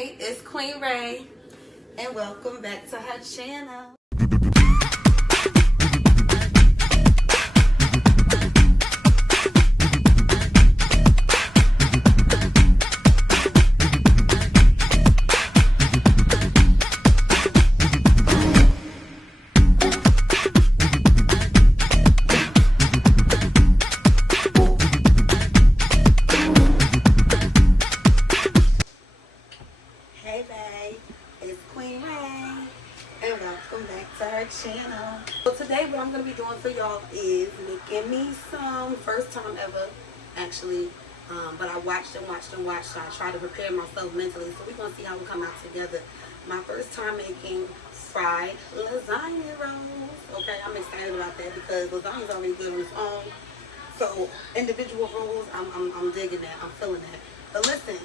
It's Queen Ray, and welcome back to her channel. Hey babe, it's Queen Ray, and welcome back to her channel. So today what I'm going to be doing for y'all is making me some, first time ever actually, but I watched, so I tried to prepare myself mentally, so we're going to see how we come out together. My first time making fried lasagna rolls. Okay, I'm excited about that because lasagna's already good on its own. So individual rolls, I'm digging that, I'm feeling that. But listen,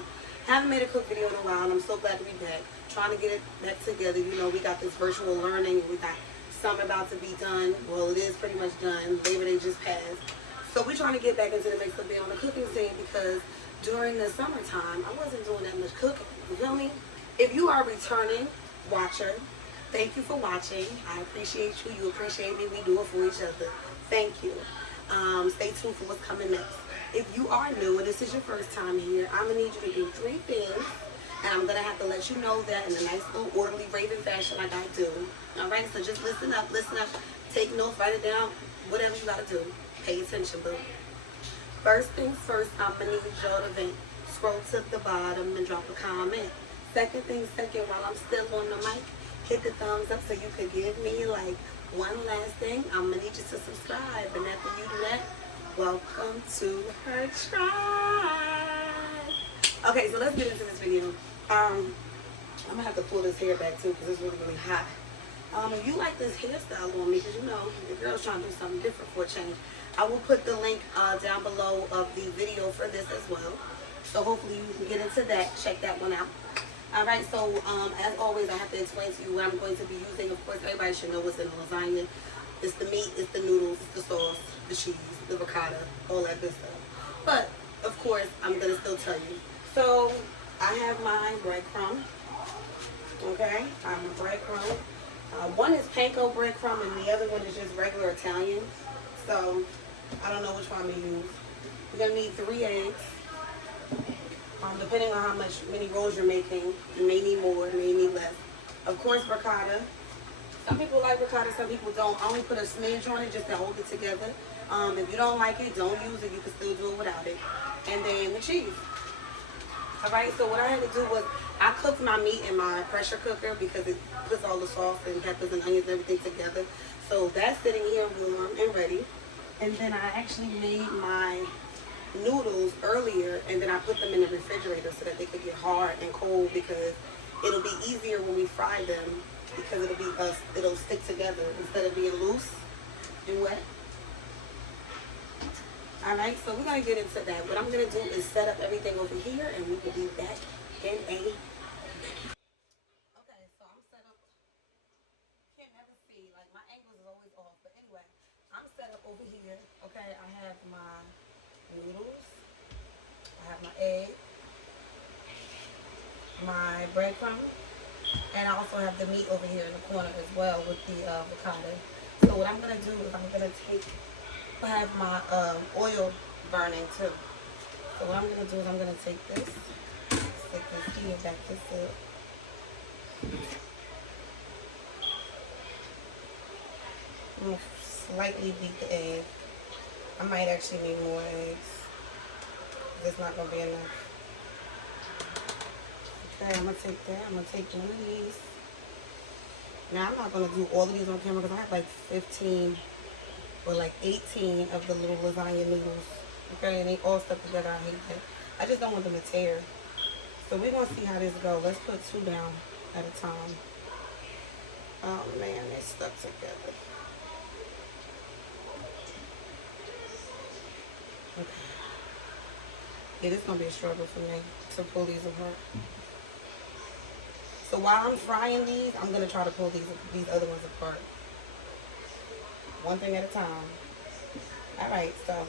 haven't made a cook video in a while, and I'm so glad to be back. Trying to get it back together. You know, we got this virtual learning, and we got some about to be done. Well, it is pretty much done. Labor Day just passed. So we're trying to get back into the mix of being on the cooking scene because during the summertime, I wasn't doing that much cooking. You feel me? If you are a returning watcher, thank you for watching. I appreciate you. You appreciate me. We do it for each other. Thank you. Stay tuned for what's coming next. If you are new and this is your first time here, I'm going to need you to do 3 things. And I'm going to have to let you know that in a nice little orderly raving fashion like I do. Alright, so just listen up, take notes, write it down, whatever you got to do. Pay attention, boo. First things first, I'm going to need y'all to vent. Scroll to the bottom and drop a comment. Second thing second, while I'm still on the mic, hit the thumbs up so you could give me like one last thing. I'm going to need you to subscribe. And after you do that, welcome to her tribe. Okay, so let's get into this video. I'm gonna have to pull this hair back too because it's really, really hot. If you like this hairstyle on me, because you know the girl's trying to do something different for a change, I will put the link down below of the video for this as well. So hopefully you can get into that. Check that one out. Alright, so as always, I have to explain to you what I'm going to be using. Of course, everybody should know what's in a lasagna. It's the meat, it's the noodles, it's the sauce, the cheese, the ricotta, all that good stuff. But, of course, I'm going to still tell you. So, I have my breadcrumb. Okay? I'm a breadcrumb. One is panko breadcrumb and the other one is just regular Italian. So, I don't know which one to use. You're going to need 3 eggs. Depending on many rolls you're making, you may need more, you may need less. Of course, ricotta. Some people like ricotta, some people don't. I only put a smidge on it just to hold it together. If you don't like it, don't use it. You can still do it without it. And then the cheese. Alright, so what I had to do was I cooked my meat in my pressure cooker because it puts all the sauce and peppers and onions and everything together. So that's sitting here warm and ready. And then I actually made my noodles earlier, and then I put them in the refrigerator so that they could get hard and cold because it'll be easier when we fry them because it'll stick together instead of being loose and wet. Alright, so we're going to get into that. What I'm going to do is set up everything over here and we will be back in a... Okay, so I'm set up. Can't never see, like my angles is always off, but anyway, I'm set up over here. Okay, I have my noodles, I have my egg, my breadcrumb, and I also have the meat over here in the corner as well with the ricotta. So what I'm going to do is I'm going to I have my oil burning too. So what I'm going to do is I'm going to take this, stick this here, back this up. I'm going to slightly beat the egg. I might actually need more eggs. It's not going to be enough. Okay, I'm going to take that. I'm going to take one of these. Now, I'm not going to do all of these on camera because I have like 15 or like 18 of the little lasagna noodles. Okay, and they all stuck together. I hate that. I just don't want them to tear. So we're going to see how this goes. Let's put 2 down at a time. Oh man, they stuck together. Okay. Yeah, this is going to be a struggle for me to pull these apart. So while I'm frying these, I'm going to try to pull these other ones apart. One thing at a time. Alright, so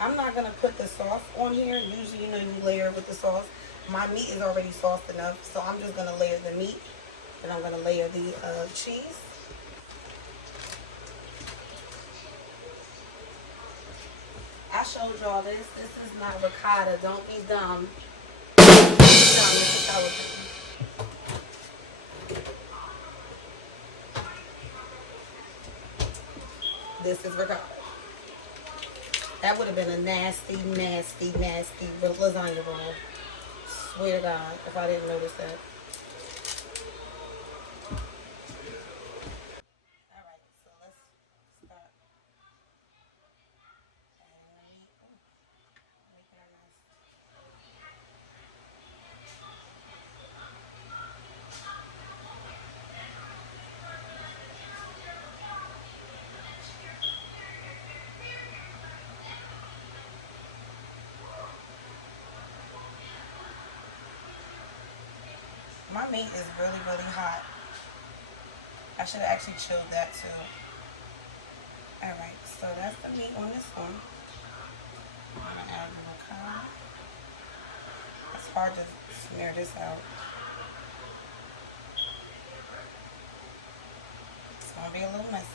I'm not going to put the sauce on here. Usually, you know, you layer it with the sauce. My meat is already soft enough, so I'm just gonna layer the meat, and I'm gonna layer the cheese. I showed y'all this. This is not ricotta. Don't be dumb. This is how this is ricotta. That would have been a nasty, nasty, nasty lasagna roll. Swear to God, if I didn't notice that. All right, so let's start. My meat is really, really hot. I should have actually chilled that too. All right, so that's the meat on this one. I'm gonna add the ricotta. It's hard to smear this out. It's gonna be a little messy.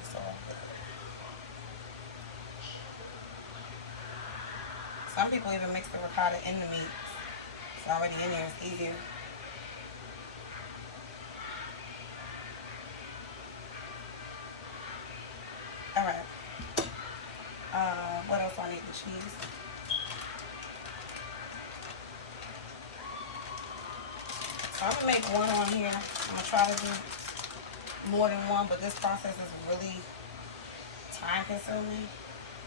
It's all good. Some people even mix the ricotta in the meat. It's already in there. It's easier. All right. What else do I need? The cheese. So I'm gonna make one on here. I'm gonna try to do more than one, but this process is really time consuming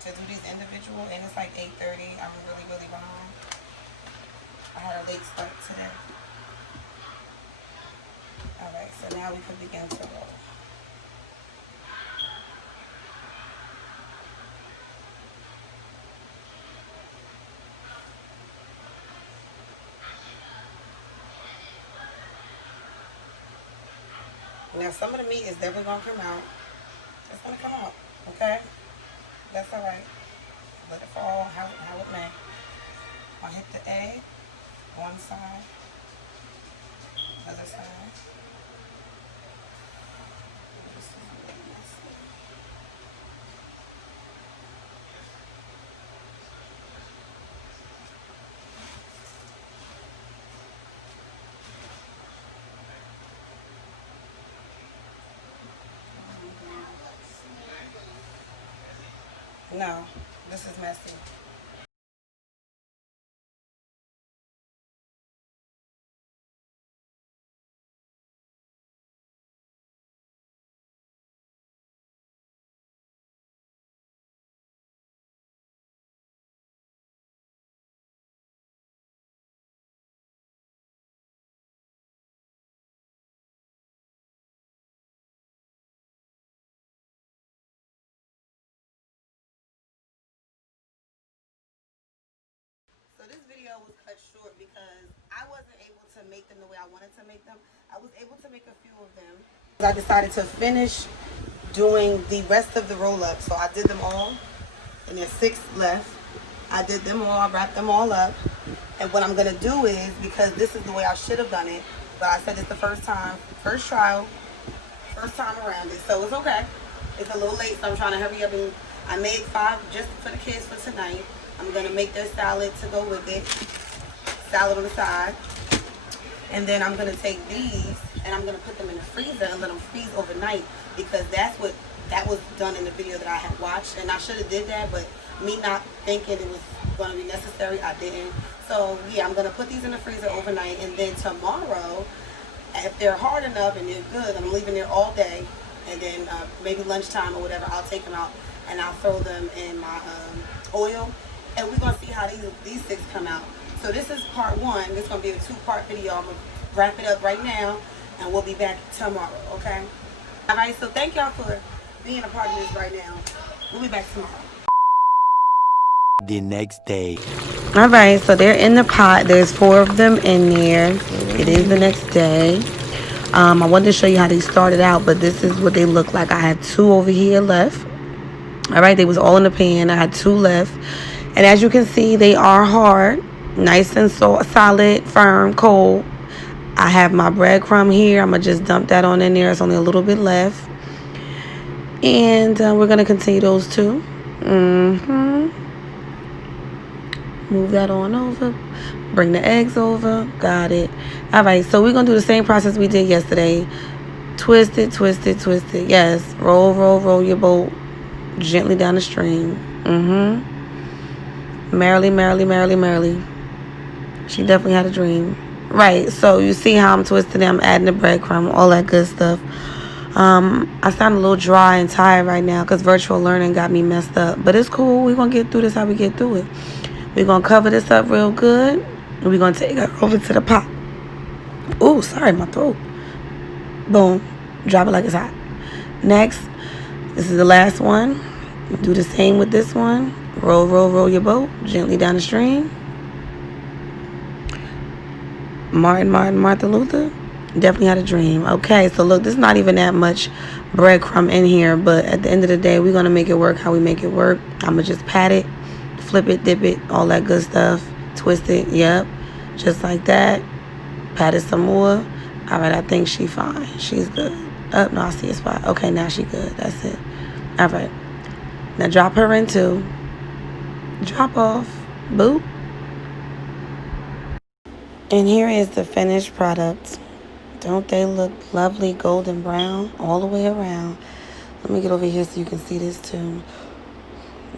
to do these individual, and it's like 8:30. I'm really, really behind. I had a late start today. All right, so now we can begin to roll. Now some of the meat is definitely gonna come out. It's gonna come out, okay? That's all right. Let it fall how it may. I'll hit the egg, one side, other side. This is really messy. No, this is messy. So this video was cut short because I wasn't able to make them the way I wanted to make them. I was able to make a few of them. I decided to finish doing the rest of the roll-up. So I did them all, and there's 6 left. I did them all, I wrapped them all up. And what I'm gonna do is, because this is the way I should have done it, but I said it's the first time, first trial, first time around it, so it's okay. It's a little late, so I'm trying to hurry up, and I made 5 just for the kids for tonight. I'm gonna make their salad to go with it, salad on the side. And then I'm gonna take these and I'm gonna put them in the freezer and let them freeze overnight, because that was done in the video that I had watched, and I should have did that, but me not thinking it was gonna be necessary, I didn't. So yeah, I'm gonna put these in the freezer overnight, and then tomorrow, if they're hard enough and they're good, I'm leaving there all day, and then maybe lunchtime or whatever, I'll take them out and I'll throw them in my oil, and we're gonna see how these 6 come out. So this is part 1. This is gonna be a 2-part video. I'm gonna wrap it up right now, and we'll be back tomorrow. Okay. All right. So thank y'all for being a part of this right now. We'll be back tomorrow. The next day. All right, so they're in the pot. There's 4 of them in there. It is the next day. I wanted to show you how they started out, but this is what they look like. I had 2 over here left. All right, they was all in the pan. I had 2 left, and as you can see, they are hard. nice and so solid, firm, cold. I have my breadcrumb here. I'm going to just dump that on in there. It's only a little bit left. And we're going to continue those two. Move that on over. Bring the eggs over. Got it. All right, so we're going to do the same process we did yesterday. Twist it, twist it, twist it. Yes, roll, roll, roll your boat gently down the stream. Merrily, merrily, merrily, merrily. She definitely had a dream. Right, so you see how I'm twisting it. I'm adding the breadcrumb, all that good stuff. I sound a little dry and tired right now because virtual learning got me messed up. But it's cool. We're going to get through this how we get through it. We're going to cover this up real good. And we're going to take it over to the pot. Ooh, sorry, my throat. Boom. Drop it like it's hot. Next, this is the last one. Do the same with this one. Roll, roll, roll your boat gently down the stream. Martin Luther definitely had a dream. Okay, so look, there's not even that much breadcrumb in here, but at the end of the day, we're going to make it work how we make it work. I'm going to just pat it, flip it, dip it, all that good stuff. Twist it, yep, just like that. Pat it some more. All right, I think she's fine. She's good. Oh, no, I see a spot. Okay, now she good. That's it. All right. Now drop her in too. Drop off. Boop. And here is the finished product. Don't they look lovely golden brown all the way around? Let me get over here so you can see this too.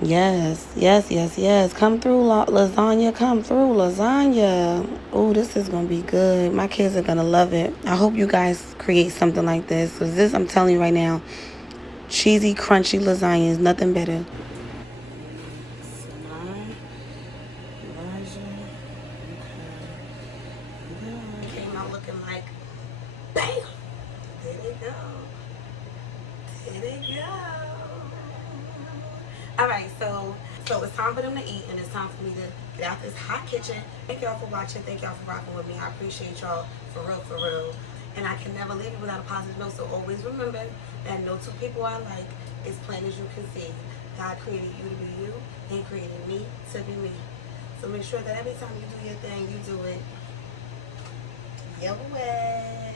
Yes, yes, yes, yes. Come through, lasagna. Come through, lasagna. Oh, this is going to be good. My kids are going to love it. I hope you guys create something like this. Because this, I'm telling you right now, cheesy, crunchy lasagna is nothing better. Came out looking like, bam! There they go. There they go. All right, so it's time for them to eat, and it's time for me to get out this hot kitchen. Thank y'all for watching. Thank y'all for rocking with me. I appreciate y'all for real, for real. And I can never leave you without a positive note. So always remember that no two people are alike. As plain as you can see. God created you to be you, and created me to be me. So make sure that every time you do your thing, you do it your way.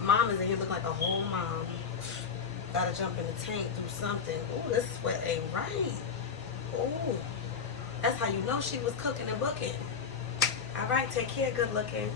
Mom is in here looking like a whole mom. Gotta jump in the tank, do something. Ooh, this sweat ain't right. Ooh, that's how you know she was cooking and booking. All right, take care, good looking.